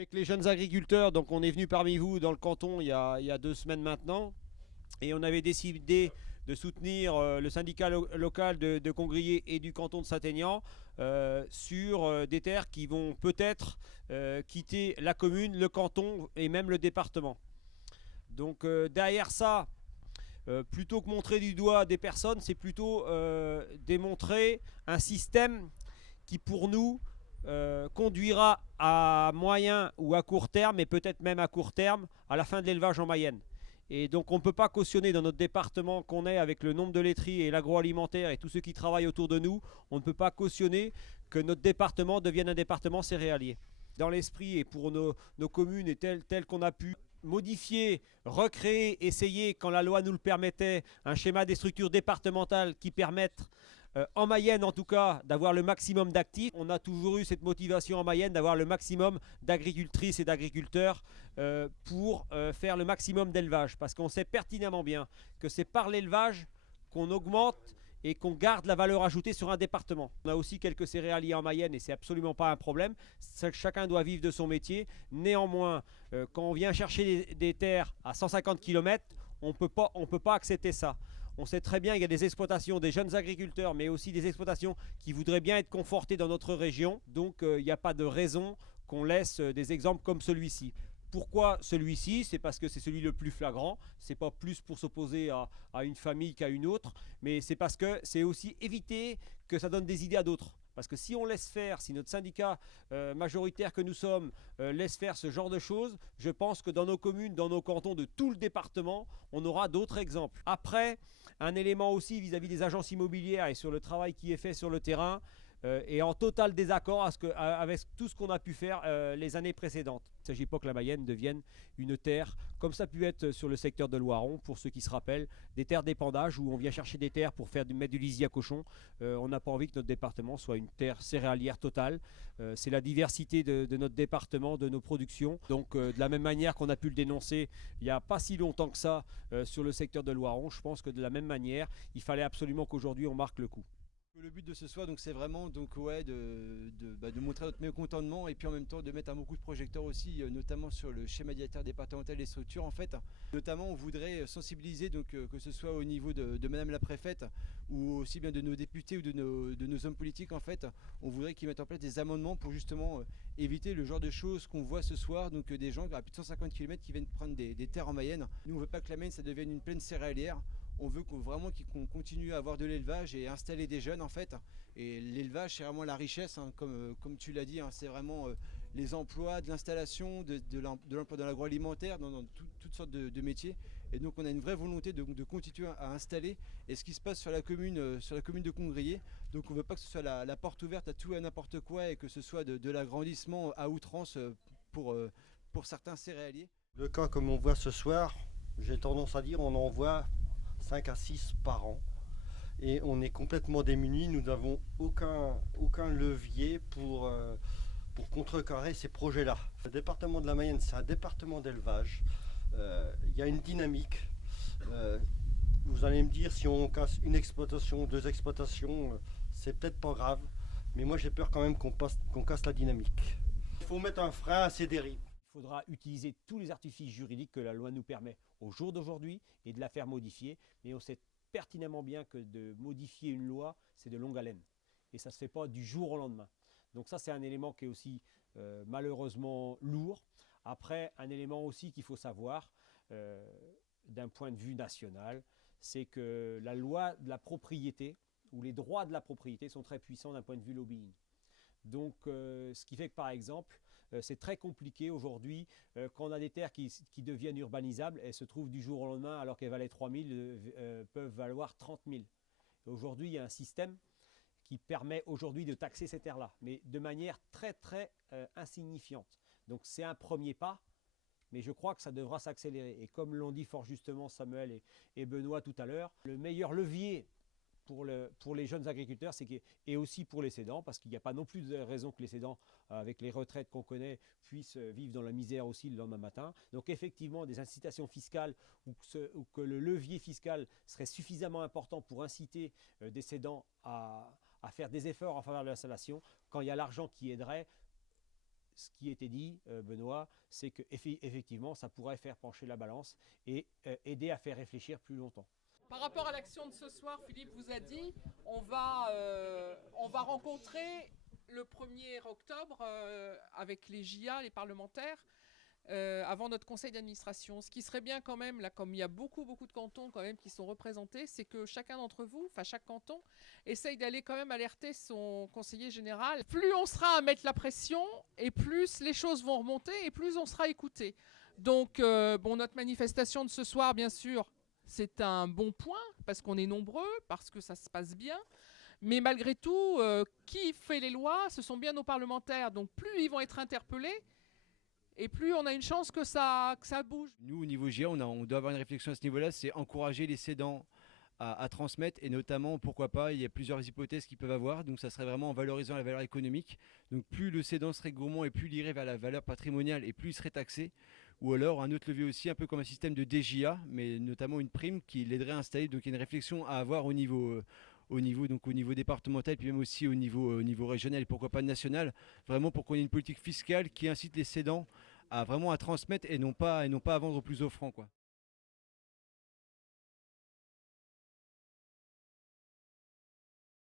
Avec les jeunes agriculteurs, donc on est venu parmi vous dans le canton il y a 2 semaines maintenant, et on avait décidé de soutenir le syndicat local de Congrier et du canton de Saint-Aignan sur des terres qui vont peut-être quitter la commune, le canton et même le département. Donc derrière ça, plutôt que montrer du doigt des personnes, c'est plutôt démontrer un système qui pour nous conduira à moyen ou à court terme, et peut-être même à court terme, à la fin de l'élevage en Mayenne. Et donc on ne peut pas cautionner dans notre département qu'on est avec le nombre de laiteries et l'agroalimentaire et tous ceux qui travaillent autour de nous, on ne peut pas cautionner que notre département devienne un département céréalier. Dans l'esprit et pour nos communes et tel qu'on a pu modifier, recréer, essayer, quand la loi nous le permettait, un schéma des structures départementales qui permettent en Mayenne en tout cas d'avoir le maximum d'actifs. On a toujours eu cette motivation en Mayenne d'avoir le maximum d'agricultrices et d'agriculteurs pour faire le maximum d'élevage, parce qu'on sait pertinemment bien que c'est par l'élevage qu'on augmente et qu'on garde la valeur ajoutée sur un département. On a aussi quelques céréaliers en Mayenne et c'est absolument pas un problème. Chacun doit vivre de son métier. Néanmoins, quand on vient chercher des terres à 150 km, on peut pas accepter ça. On sait très bien qu'il y a des exploitations, des jeunes agriculteurs, mais aussi des exploitations qui voudraient bien être confortées dans notre région. Donc il n'y a pas de raison qu'on laisse des exemples comme celui-ci. Pourquoi celui-ci? C'est parce que c'est celui le plus flagrant. C'est pas plus pour s'opposer à une famille qu'à une autre, mais c'est parce que c'est aussi éviter que ça donne des idées à d'autres. Parce que si on laisse faire, si notre syndicat majoritaire que nous sommes laisse faire ce genre de choses, je pense que dans nos communes, dans nos cantons de tout le département, on aura d'autres exemples. Après, un élément aussi vis-à-vis des agences immobilières et sur le travail qui est fait sur le terrain, est en total désaccord avec tout ce qu'on a pu faire les années précédentes. Il ne s'agit pas que la Mayenne devienne une terre, comme ça a pu être sur le secteur de Loiron, pour ceux qui se rappellent, des terres d'épandage où on vient chercher des terres pour mettre du lisier à cochon. On n'a pas envie que notre département soit une terre céréalière totale. C'est la diversité de notre département, de nos productions. Donc de la même manière qu'on a pu le dénoncer il n'y a pas si longtemps que ça sur le secteur de Loiron, je pense que de la même manière, il fallait absolument qu'aujourd'hui on marque le coup. Le but de ce soir, donc, c'est vraiment donc, ouais, de montrer notre mécontentement et puis en même temps de mettre un bon coup de projecteur aussi, notamment sur le schéma directeur départemental des structures. En fait, notamment, on voudrait sensibiliser, donc, que ce soit au niveau de Madame la préfète ou aussi bien de nos députés ou de nos hommes politiques. En fait, on voudrait qu'ils mettent en place des amendements pour justement éviter le genre de choses qu'on voit ce soir, donc des gens à plus de 150 km qui viennent prendre des terres en Mayenne. Nous, on ne veut pas que la Mayenne ça devienne une plaine céréalière. On veut vraiment qu'on continue à avoir de l'élevage et installer des jeunes en fait. Et l'élevage c'est vraiment la richesse, hein, comme tu l'as dit, hein, c'est vraiment les emplois, de l'installation, de l'emploi dans l'agroalimentaire, dans toutes sortes de métiers. Et donc on a une vraie volonté de continuer à installer. Et ce qui se passe sur la commune de Congrier, donc on ne veut pas que ce soit la porte ouverte à tout et à n'importe quoi et que ce soit de l'agrandissement à outrance pour certains céréaliers. Le cas comme on voit ce soir, j'ai tendance à dire on en voit 5 à 6 par an et on est complètement démunis, nous n'avons aucun levier pour contrecarrer ces projets-là. Le département de la Mayenne, c'est un département d'élevage, il y a une dynamique. Vous allez me dire si on casse une exploitation, 2 exploitations, c'est peut-être pas grave, mais moi j'ai peur quand même qu'on casse la dynamique. Il faut mettre un frein à ces dérives. Il faudra utiliser tous les artifices juridiques que la loi nous permet au jour d'aujourd'hui et de la faire modifier. Mais on sait pertinemment bien que de modifier une loi, c'est de longue haleine. Et ça ne se fait pas du jour au lendemain. Donc ça, c'est un élément qui est aussi malheureusement lourd. Après, un élément aussi qu'il faut savoir d'un point de vue national, c'est que la loi de la propriété ou les droits de la propriété sont très puissants d'un point de vue lobbying. Donc ce qui fait que par exemple, c'est très compliqué aujourd'hui quand on a des terres qui deviennent urbanisables, elles se trouvent du jour au lendemain alors qu'elles valaient 3 000, peuvent valoir 30 000. Aujourd'hui, il y a un système qui permet aujourd'hui de taxer ces terres-là, mais de manière très très insignifiante. Donc c'est un premier pas, mais je crois que ça devra s'accélérer. Et comme l'ont dit fort justement Samuel et Benoît tout à l'heure, le meilleur levier pour les jeunes agriculteurs et aussi pour les cédants, parce qu'il n'y a pas non plus de raison que les cédants, avec les retraites qu'on connaît, puissent vivre dans la misère aussi le lendemain matin. Donc effectivement, des incitations fiscales ou que le levier fiscal serait suffisamment important pour inciter des cédants à faire des efforts en faveur de l'installation, quand il y a l'argent qui aiderait, ce qui était dit, Benoît, c'est qu'effectivement, ça pourrait faire pencher la balance et aider à faire réfléchir plus longtemps. Par rapport à l'action de ce soir, Philippe vous a dit, on va rencontrer le 1er octobre avec les JA, les parlementaires, avant notre conseil d'administration. Ce qui serait bien quand même, là, comme il y a beaucoup de cantons quand même qui sont représentés, c'est que chacun d'entre vous, enfin chaque canton, essaye d'aller quand même alerter son conseiller général. Plus on sera à mettre la pression, et plus les choses vont remonter, et plus on sera écouté. Donc, notre manifestation de ce soir, bien sûr, c'est un bon point, parce qu'on est nombreux, parce que ça se passe bien. Mais malgré tout, qui fait les lois, ce sont bien nos parlementaires. Donc plus ils vont être interpellés, et plus on a une chance que ça bouge. Nous, au niveau GIA, on doit avoir une réflexion à ce niveau-là, c'est encourager les cédants à transmettre, et notamment, pourquoi pas, il y a plusieurs hypothèses qu'ils peuvent avoir, donc ça serait vraiment en valorisant la valeur économique. Donc plus le cédant serait gourmand et plus il irait vers la valeur patrimoniale et plus il serait taxé. Ou alors un autre levier aussi, un peu comme un système de DJA, mais notamment une prime qui l'aiderait à installer. Donc il y a une réflexion à avoir au niveau départemental, puis même aussi au niveau régional et pourquoi pas national, vraiment pour qu'on ait une politique fiscale qui incite les cédants à vraiment à transmettre et non pas à vendre plus offrant, quoi.